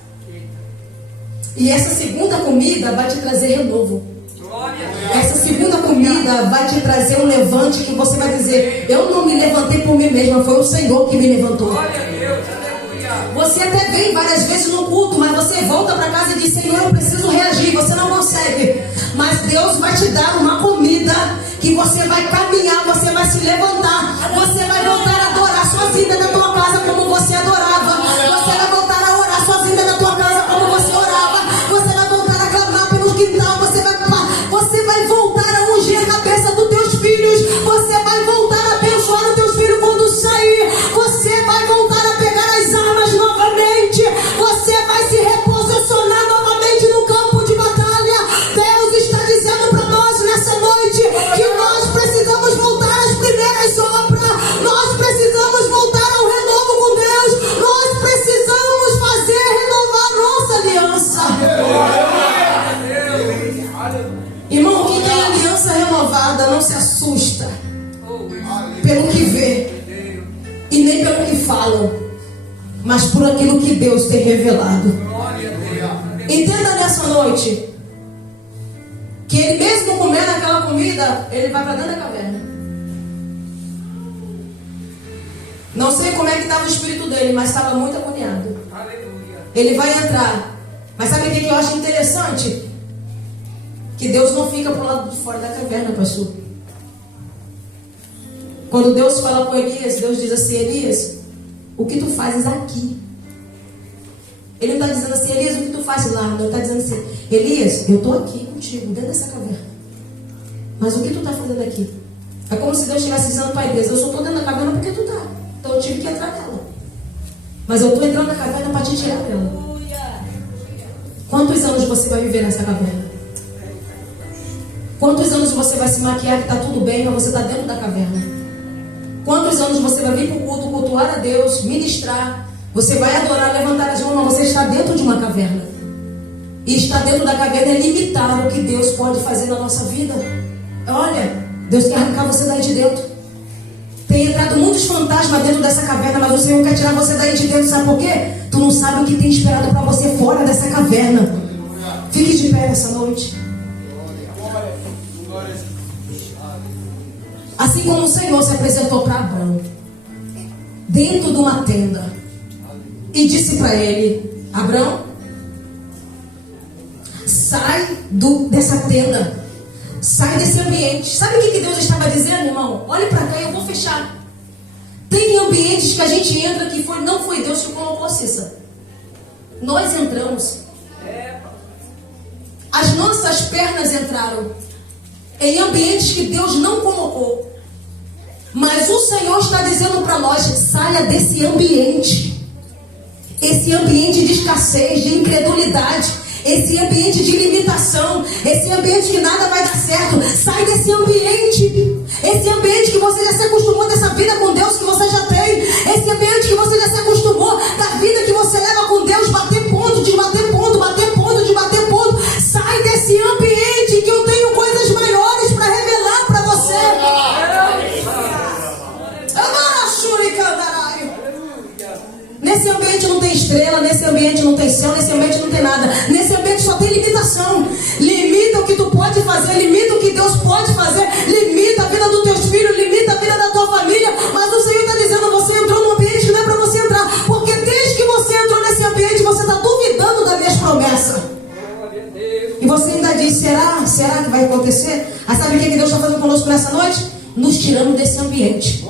E essa segunda comida vai te trazer renovo. Essa segunda comida vai te trazer um levante que você vai dizer, eu não me levantei por mim mesma, foi o Senhor que me levantou. Você até vem várias vezes no culto, mas você volta para casa e diz, Senhor, eu preciso reagir. Você não consegue. Mas Deus vai te dar uma comida que você vai caminhar, você vai se levantar. Você vai voltar a adorar sozinha na tua casa como você adorava. Você vai voltar a orar sozinha na tua casa como você orava. Você vai voltar a clamar pelo quintal. Você vai voltar a ungir a cabeça dos teus filhos. Você vai voltar a abençoar os teus filhos quando sair. Você vai voltar a pegar as armas novamente. Você vai se reposicionar novamente no campo de batalha. Deus está dizendo para nós nessa noite que nós precisamos voltar às primeiras obras. Nós precisamos voltar ao renovo com Deus. Nós precisamos fazer renovar nossa aliança. Irmão, quem tem aliança renovada não se assusta pelo que vê e nem pelo que falam, mas por aquilo que Deus tem revelado. Entenda nessa noite que ele mesmo comendo aquela comida, ele vai para dentro da caverna. Não sei como é que estava o espírito dele, mas estava muito agoniado. Ele vai entrar. Mas sabe o que eu acho interessante? Que Deus não fica pro lado de fora da caverna, pastor. Quando Deus fala com Elias, Deus diz assim, Elias, o que tu fazes aqui? Ele não está dizendo assim, Elias, o que tu fazes lá? Não, ele está dizendo assim, Elias, eu estou aqui contigo, dentro dessa caverna. Mas o que tu está fazendo aqui? É como se Deus estivesse dizendo para Elias, eu só estou dentro da caverna porque tu está. Então eu tive que entrar nela. Mas eu estou entrando na caverna para te tirar dela. Quantos anos você vai viver nessa caverna? Quantos anos você vai se maquiar que está tudo bem, mas você está dentro da caverna? Quantos anos você vai vir para o culto, cultuar a Deus, ministrar, você vai adorar, levantar as mãos, mas você está dentro de uma caverna. E estar dentro da caverna é limitar o que Deus pode fazer na nossa vida. Olha, Deus quer arrancar você daí de dentro. Tem entrado muitos fantasmas dentro dessa caverna, mas o Senhor quer tirar você daí de dentro, sabe por quê? Tu não sabe o que tem esperado para você fora dessa caverna. Fique de pé nessa noite. Assim como o Senhor se apresentou para Abraão dentro de uma tenda e disse para ele, Abraão, sai dessa tenda, sai desse ambiente. Sabe o que Deus estava dizendo, irmão? Olhe para cá e eu vou fechar. Tem ambientes que a gente entra que não foi Deus que colocou, Cissa. Nós entramos. As nossas pernas entraram em ambientes que Deus não colocou. Mas o Senhor está dizendo para nós, saia desse ambiente. Esse ambiente de escassez, de incredulidade, esse ambiente de limitação, esse ambiente que nada vai dar certo. Sai desse ambiente. Esse ambiente que você já se acostumou dessa vida com Deus que você já tem. Esse ambiente que você já se acostumou da vida que você leva com Deus, bater ponto, desbater ponto, bater ponto, estrela, nesse ambiente não tem céu, nesse ambiente não tem nada. Nesse ambiente só tem limitação. Limita o que tu pode fazer, limita o que Deus pode fazer, limita a vida dos teus filhos, limita a vida da tua família. Mas o Senhor está dizendo, você entrou num ambiente que não é para você entrar. Porque desde que você entrou nesse ambiente, você está duvidando das minhas promessas. E você ainda diz, será? Será que vai acontecer? Aí sabe o que Deus está fazendo conosco nessa noite? Nos tirando desse ambiente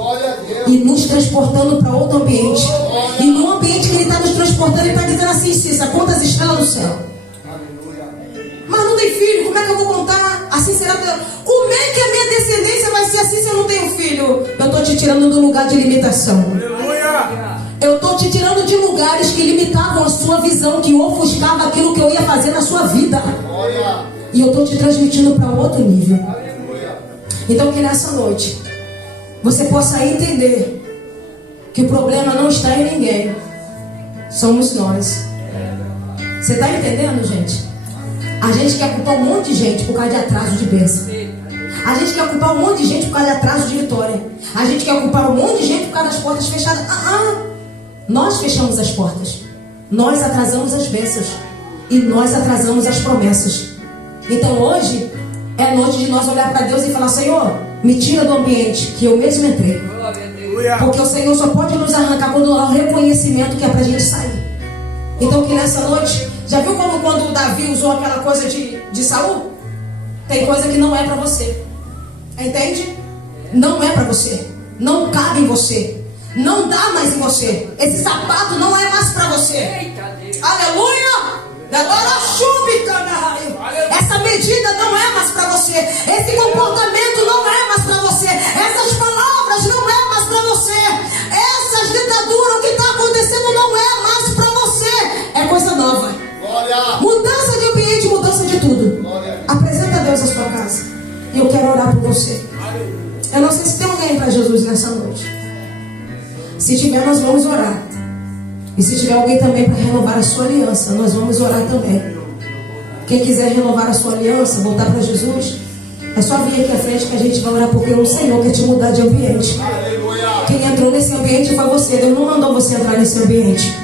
e nos transportando para outro ambiente. E no ambiente que Ele está nos transportando, Ele está dizendo assim, Cissa, quantas estrelas no céu? Mas não tem filho, como é que eu vou contar? Assim será que... Como é que a minha descendência vai ser assim se eu não tenho filho? Eu estou te tirando do lugar de limitação. Eu estou te tirando de lugares que limitavam a sua visão, que ofuscava aquilo que eu ia fazer na sua vida. E eu estou te transmitindo para outro nível. Então que nessa noite você possa entender que o problema não está em ninguém, somos nós. Você está entendendo, gente? A gente quer culpar um monte de gente por causa de atraso de bênção. A gente quer culpar um monte de gente por causa de atraso de vitória. A gente quer culpar um monte de gente por causa das portas fechadas. Nós fechamos as portas. Nós atrasamos as bênçãos. E nós atrasamos as promessas. Então hoje é noite de nós olhar para Deus e falar, Senhor, me tira do ambiente que eu mesmo entrei. Porque o Senhor só pode nos arrancar quando há o reconhecimento que é para a gente sair. Então que nessa noite, já viu como quando o Davi usou aquela coisa de Saul? Tem coisa que não é para você. Entende? Não é para você. Não cabe em você. Não dá mais em você. Esse sapato não é mais para você. Aleluia! Agora chuve, caralho. Essa medida não é mais para você. Esse comportamento não é mais para você. Essas palavras não é mais para você. Essas ditaduras, o que está acontecendo não é mais para você. É coisa nova. Mudança de ambiente, mudança de tudo. Apresenta a Deus a sua casa. E eu quero orar por você. Eu não sei se tem alguém para Jesus nessa noite. Se tiver, nós vamos orar. E se tiver alguém também para renovar a sua aliança, nós vamos orar também. Quem quiser renovar a sua aliança, voltar para Jesus, é só vir aqui à frente que a gente vai orar, porque o Senhor quer te mudar de ambiente. Quem entrou nesse ambiente foi você. Deus não mandou você entrar nesse ambiente.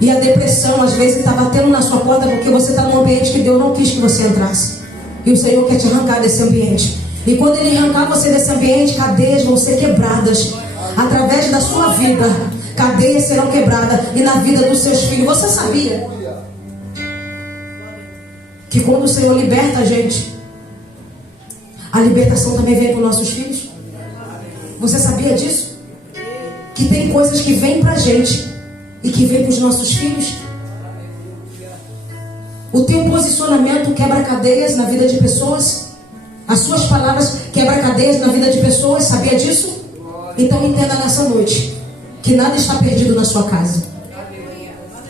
E a depressão às vezes está batendo na sua porta porque você está num ambiente que Deus não quis que você entrasse. E o Senhor quer te arrancar desse ambiente. E quando Ele arrancar você desse ambiente, cadeias vão ser quebradas. Através da sua vida, cadeias serão quebradas. E na vida dos seus filhos. Você sabia que quando o Senhor liberta a gente, a libertação também vem para os nossos filhos? Você sabia disso? Que tem coisas que vêm para a gente e que vêm para os nossos filhos. O teu posicionamento quebra cadeias na vida de pessoas. As suas palavras quebram cadeias na vida de pessoas. Sabia disso? Então entenda nessa noite que nada está perdido na sua casa.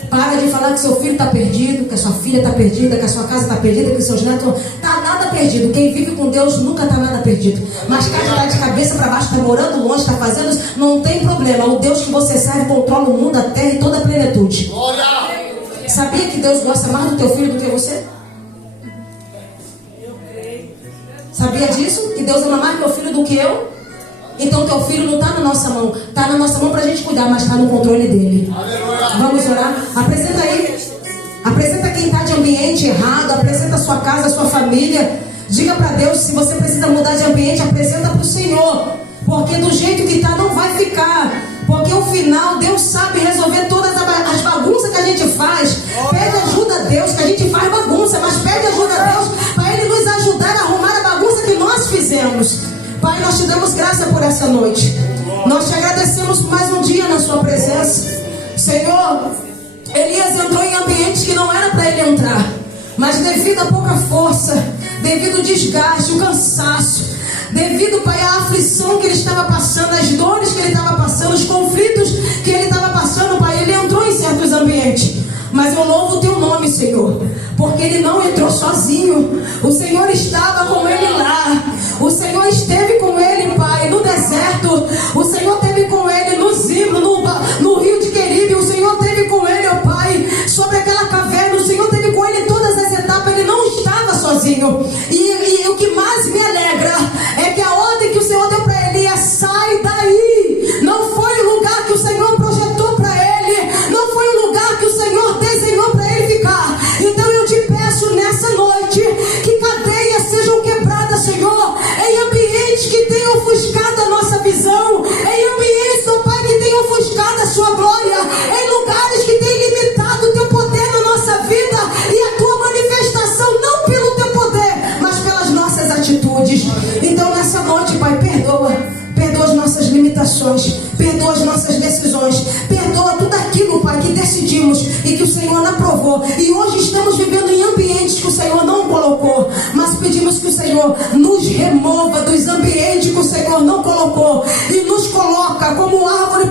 Para de falar que seu filho está perdido, que a sua filha está perdida, que a sua casa está perdida, que seus netos está nada perdido. Quem vive com Deus nunca está nada perdido. Mas quem está de cabeça para baixo, está morando longe, está fazendo, não tem problema. O Deus que você serve controla o mundo, a terra e toda a plenitude. Sabia que Deus gosta mais do teu filho do que você? Sabia disso? Que Deus ama mais teu filho do que eu? Então teu filho não está na nossa mão. Está na nossa mão para a gente cuidar, mas está no controle dele. Vamos orar? Apresenta aí. Apresenta quem está de ambiente errado. Apresenta a sua casa, a sua família. Diga para Deus, se você precisa mudar de ambiente, apresenta para o Senhor. Porque do jeito que está não vai ficar. Porque o final, Deus sabe resolver todas as bagunças que a gente faz. Pede ajuda a Deus, que a gente faz bagunça. Mas pede ajuda a Deus para Ele nos ajudar a arrumar a bagunça que nós fizemos. Pai, nós te damos graça por essa noite. Nós te agradecemos por mais um dia na sua presença. Senhor, Elias entrou em ambientes que não era para ele entrar. Mas devido à pouca força, devido ao desgaste, o cansaço, devido, Pai, à aflição que ele estava passando, as dores que ele estava passando, os conflitos que ele estava passando, Pai, ele entrou em certos ambientes. Mas eu louvo o teu nome, Senhor, porque ele não entrou sozinho. O Senhor estava com ele lá. O Senhor esteve com ele, Pai, no deserto. O Senhor esteve com ele no Zimro, no rio de Queribe. O Senhor esteve com ele, ó Pai, sobre aquela caverna. O Senhor esteve com ele em todas as etapas. Ele não estava sozinho. E o que mais me alegra é que a ordem que o Senhor deu para ele é: sai daí. Não foi o lugar que o Senhor projetou para ele. Não foi o lugar que o Senhor Senhor aprovou. E hoje estamos vivendo em ambientes que o Senhor não colocou. Mas pedimos que o Senhor nos remova dos ambientes que o Senhor não colocou. E nos coloca como árvore